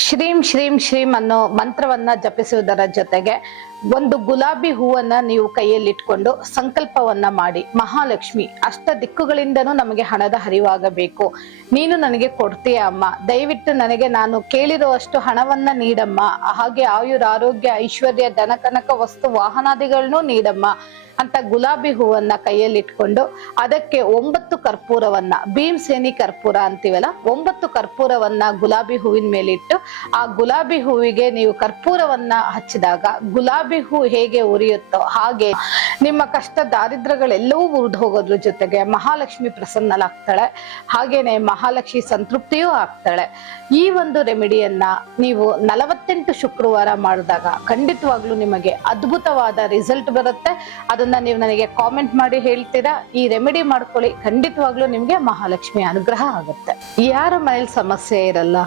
ಶ್ರೀಂ ಶ್ರೀಂ ಶ್ರೀಂ ಅನ್ನೋ ಮಂತ್ರವನ್ನ ಜಪಿಸುವುದರ ಜೊತೆಗೆ ಒಂದು ಗುಲಾಬಿ ಹೂವನ್ನ ನೀವು ಕೈಯಲ್ಲಿಟ್ಕೊಂಡು ಸಂಕಲ್ಪವನ್ನ ಮಾಡಿ, ಮಹಾಲಕ್ಷ್ಮಿ ಅಷ್ಟ ದಿಕ್ಕುಗಳಿಂದನೂ ನಮಗೆ ಹಣದ ಹರಿವಾಗಬೇಕು, ನೀನು ನನಗೆ ಕೊಡ್ತೀಯ ಅಮ್ಮ, ದಯವಿಟ್ಟು ನನಗೆ ನಾನು ಕೇಳಿರುವಷ್ಟು ಹಣವನ್ನ ನೀಡಮ್ಮ, ಹಾಗೆ ಆಯುರ ಆರೋಗ್ಯ ಐಶ್ವರ್ಯ ಧನ ಕನಕ ವಸ್ತು ವಾಹನಾದಿಗಳನ್ನೂ ನೀಡಮ್ಮ ಅಂತ ಗುಲಾಬಿ ಹೂವನ್ನ ಕೈಯಲ್ಲಿಟ್ಕೊಂಡು ಅದಕ್ಕೆ 9 ಕರ್ಪೂರವನ್ನ, ಭೀಮಸೇನಿ ಕರ್ಪೂರ ಅಂತೀವಲ್ಲ, 9 ಕರ್ಪೂರವನ್ನ ಗುಲಾಬಿ ಹೂವಿನ ಮೇಲಿಟ್ಟು ಆ ಗುಲಾಬಿ ಹೂವಿಗೆ ನೀವು ಕರ್ಪೂರವನ್ನ ಹಚ್ಚಿದಾಗ ಗುಲಾಬಿ ಹೂ ಹೇಗೆ ಉರಿಯುತ್ತೋ ಹಾಗೆ ನಿಮ್ಮ ಕಷ್ಟ ದಾರಿದ್ರ್ಯಗಳೆಲ್ಲವೂ ಉರಿದು ಹೋಗೋದ್ರ ಜೊತೆಗೆ ಮಹಾಲಕ್ಷ್ಮಿ ಪ್ರಸನ್ನಲಾಗ್ತಾಳೆ, ಹಾಗೇನೆ ಮಹಾಲಕ್ಷ್ಮಿ ಸಂತೃಪ್ತಿಯೂ ಆಗ್ತಾಳೆ. ಈ ಒಂದು ರೆಮಿಡಿಯನ್ನ ನೀವು 48 ಶುಕ್ರವಾರ ಮಾಡಿದಾಗ ಖಂಡಿತವಾಗ್ಲೂ ನಿಮಗೆ ಅದ್ಭುತವಾದ ರಿಸಲ್ಟ್ ಬರುತ್ತೆ. ಅದನ್ನ ನೀವು ನನಗೆ ಕಾಮೆಂಟ್ ಮಾಡಿ ಹೇಳ್ತೀರಾ. ಈ ರೆಮಿಡಿ ಮಾಡ್ಕೊಳ್ಳಿ, ಖಂಡಿತವಾಗ್ಲೂ ನಿಮ್ಗೆ ಮಹಾಲಕ್ಷ್ಮಿ ಅನುಗ್ರಹ ಆಗುತ್ತೆ. ಯಾರ ಮನೇಲಿ ಸಮಸ್ಯೆ ಇರಲ್ಲ,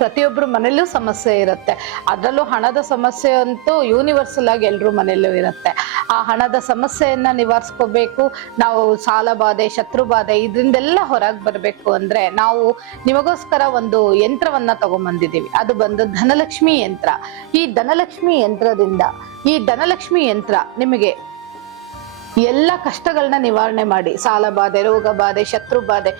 ಪ್ರತಿಯೊಬ್ಬರು ಮನೆಯಲ್ಲೂ ಸಮಸ್ಯೆ ಇರುತ್ತೆ. ಅದರಲ್ಲೂ ಹಣದ ಸಮಸ್ಯೆ ಅಂತೂ ಯೂನಿವರ್ಸಲ್ ಆಗಿ ಎಲ್ರೂ ಮನೆಯಲ್ಲೂ ಇರುತ್ತೆ. ಆ ಹಣದ ಸಮಸ್ಯೆಯನ್ನ ನಿವಾರಿಸ್ಕೋಬೇಕು, ನಾವು ಸಾಲ ಬಾಧೆ ಶತ್ರು ಬಾಧೆ ಇದರಿಂದೆಲ್ಲ ಹೊರಗೆ ಬರಬೇಕು ಅಂದ್ರೆ ನಾವು ನಿಮಗೋಸ್ಕರ ಒಂದು ಯಂತ್ರವನ್ನ ತಗೊಂಡ್ಬಂದಿದ್ದೀವಿ. ಅದು ಬಂದು ಧನಲಕ್ಷ್ಮಿ ಯಂತ್ರ. ಈ ಧನಲಕ್ಷ್ಮಿ ಯಂತ್ರದಿಂದ, ಈ ಧನಲಕ್ಷ್ಮಿ ಯಂತ್ರ ನಿಮಗೆ ಎಲ್ಲ ಕಷ್ಟಗಳನ್ನ ನಿವಾರಣೆ ಮಾಡಿ, ಸಾಲ ಬಾಧೆ ರೋಗ ಬಾಧೆ ಶತ್ರು ಬಾಧೆ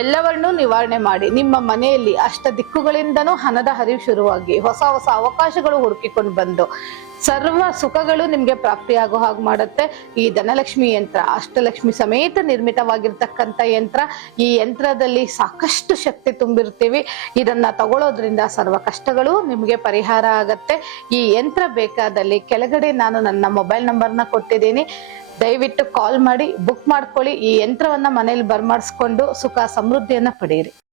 ಎಲ್ಲವನ್ನೂ ನಿವಾರಣೆ ಮಾಡಿ ನಿಮ್ಮ ಮನೆಯಲ್ಲಿ ಅಷ್ಟ ದಿಕ್ಕುಗಳಿಂದನೂ ಹಣದ ಹರಿವು ಶುರುವಾಗಿ ಹೊಸ ಹೊಸ ಅವಕಾಶಗಳು ಹುಡುಕಿಕೊಂಡು ಬಂದು ಸರ್ವ ಸುಖಗಳು ನಿಮ್ಗೆ ಪ್ರಾಪ್ತಿಯಾಗೋ ಹಾಗೆ ಮಾಡುತ್ತೆ. ಈ ಧನಲಕ್ಷ್ಮಿ ಯಂತ್ರ ಅಷ್ಟಲಕ್ಷ್ಮಿ ಸಮೇತ ನಿರ್ಮಿತವಾಗಿರ್ತಕ್ಕಂಥ ಯಂತ್ರ. ಈ ಯಂತ್ರದಲ್ಲಿ ಸಾಕಷ್ಟು ಶಕ್ತಿ ತುಂಬಿರ್ತೀವಿ. ಇದನ್ನ ತಗೊಳ್ಳೋದ್ರಿಂದ ಸರ್ವ ಕಷ್ಟಗಳು ನಿಮ್ಗೆ ಪರಿಹಾರ ಆಗತ್ತೆ. ಈ ಯಂತ್ರ ಬೇಕಾದಲ್ಲಿ ಕೆಳಗಡೆ ನಾನು ನನ್ನ ಮೊಬೈಲ್ ನಂಬರ್ನ ಕೊಟ್ಟಿದ್ದೀನಿ, ದಯವಿಟ್ಟು ಕಾಲ್ ಮಾಡಿ ಬುಕ್ ಮಾಡ್ಕೊಳ್ಳಿ. ಈ ಯಂತ್ರವನ್ನ ಮನೇಲಿ ಬರ್ಮಾಡಿಸ್ಕೊಂಡು ಸುಖ ಸಮೃದ್ಧಿಯನ್ನ ಪಡೆಯಿರಿ.